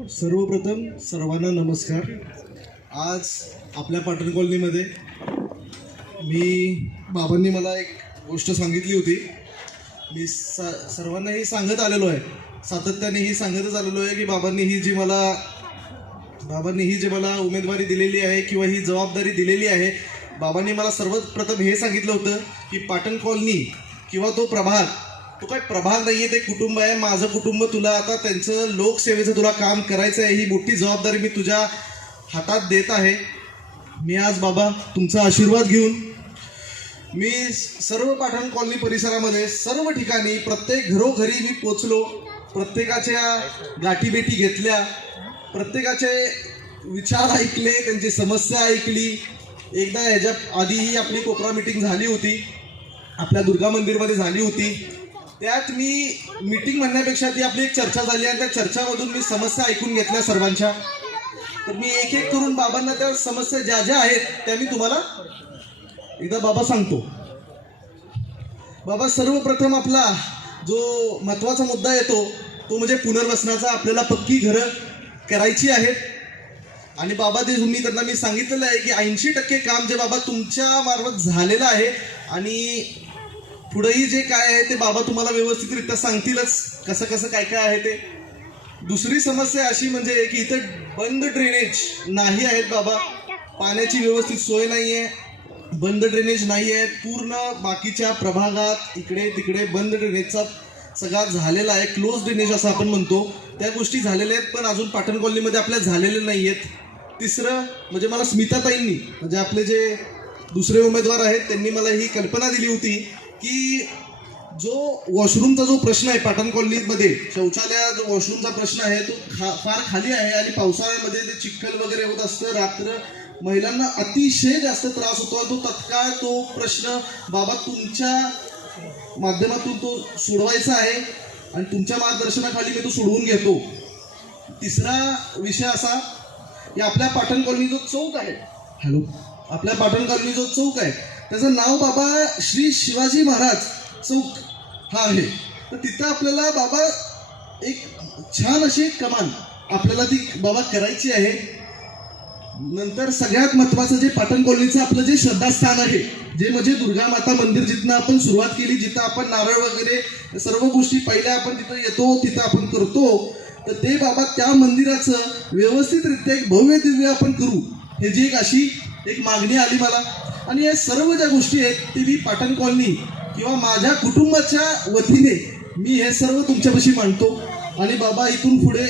सर्वप्रथम सर्वांना नमस्कार. आज आपल्या पाटण कॉलनीमध्ये मी बाबांनी मला एक गोष्ट सांगितली होती. मी सर्वांना सर्वांनाही सांगत आलेलो आहे. सातत्याने ही सांगतच आलेलो आहे की बाबांनी ही जी मला बाबांनी ही जी मला उमेदवारी दिलेली आहे किंवा ही जबाबदारी दिलेली आहे बाबांनी मला सर्वप्रथम हे सांगितलं होतं की पाटण कॉलनी किंवा तो प्रभाग तो काय प्रभाग नाहीये ते कुटुंब आहे माझं कुटुंब तुला आता त्यांचं लोकसेवेचं तुला काम करायचं आहे ही मोठी जबाबदारी मी तुझ्या हातात देत आहे. मी आज बाबा तुमचा आशीर्वाद घेऊन मी सर्व पाठण कॉलनी परिसरामध्ये सर्व ठिकाणी प्रत्येक घरोघरी मी पोचलो. प्रत्येकाच्या गाठीभेटी घेतल्या. प्रत्येकाचे विचार ऐकले त्यांची समस्या ऐकली. एकदा ह्याच्या आधीही आपली कोपरा मिटिंग झाली होती. आपल्या दुर्गा मंदिरमध्ये झाली होती. त्यात मी मीटिंग म्हणण्यापेक्षा ती आपली एक चर्चा झाली आणि त्या चर्चामधून मी समस्या ऐकून घेतल्या सर्वांच्या. तर मी एक एक करून बाबांना त्या समस्या ज्या ज्या आहेत त्या मी तुम्हाला एकदा बाबा सांगतो. बाबा सर्वप्रथम आपला जो महत्त्वाचा मुद्दा येतो तो म्हणजे पुनर्वसनाचा आपल्याला पक्की घरं करायची आहेत आणि बाबा ते तुम्ही त्यांना मी सांगितलेलं आहे की ऐंशी टक्के काम जे बाबा तुमच्या मार्फत झालेलं आहे आणि पुढेही जे काय आहे ते बाबा तुम्हाला व्यवस्थितरित्या सांगतीलच. कसं कसं काय काय आहे ते. दुसरी समस्या अशी म्हणजे की इथं बंद ड्रेनेज नाही आहेत बाबा. पाण्याची व्यवस्थित सोय नाही आहे बंद ड्रेनेज नाही आहे. पूर्ण बाकीच्या प्रभागात इकडे तिकडे बंद ड्रेनेजचा सगळा झालेला आहे. क्लोज ड्रेनेज असं आपण म्हणतो. त्या गोष्टी झालेल्या आहेत पण अजून पाटण कॉलनीमध्ये आपल्या झालेल्या नाही आहेत. तिसरं म्हणजे मला स्मिताताईंनी म्हणजे आपले जे दुसरे उमेदवार आहेत त्यांनी मला ही कल्पना दिली होती की जो वॉशरूमचा जो प्रश्न आहे पाटण कॉलनीमध्ये शौचालय जो वॉशरूमचा प्रश्न आहे तो खा फार खाली आहे आणि पावसाळ्यामध्ये ते चिखल वगैरे होत असतं रात्र महिलांना अतिशय जास्त त्रास होतो तो तत्काळ तो प्रश्न बाबा तुमच्या माध्यमातून तो सोडवायचा आहे आणि तुमच्या मार्गदर्शनाखाली मी तो सोडवून घेतो. तिसरा विषय असा की आपल्या पाटण कॉलनी जो चौक आहे. हॅलो. आपल्या पाटण जो चौक आहे त्याचं नाव बाबा श्री शिवाजी महाराज चौक हा आहे. तर तिथं आपल्याला बाबा एक छान अशी कमान आपल्याला ती बाबा करायची आहे. नंतर सगळ्यात महत्वाचं जे पाटण कॉलनीचं आपलं जे श्रद्धास्थान आहे जे म्हणजे दुर्गा माता मंदिर जिथनं आपण सुरुवात केली जिथं आपण नारळ वगैरे सर्व गोष्टी पहिल्या आपण तिथं येतो तिथं आपण करतो. तर ते बाबा त्या मंदिराचं व्यवस्थितरित्या एक भव्य दिव्य आपण करू. ह्याची एक अशी एक मागणी आली मला. आणि या सर्व ज्या गोष्टी आहेत ते मी पाटण कॉलनी किंवा माझ्या कुटुंबाच्या वतीने मी हे सर्व तुमच्यापाशी मांडतो. आणि बाबा इथून पुढे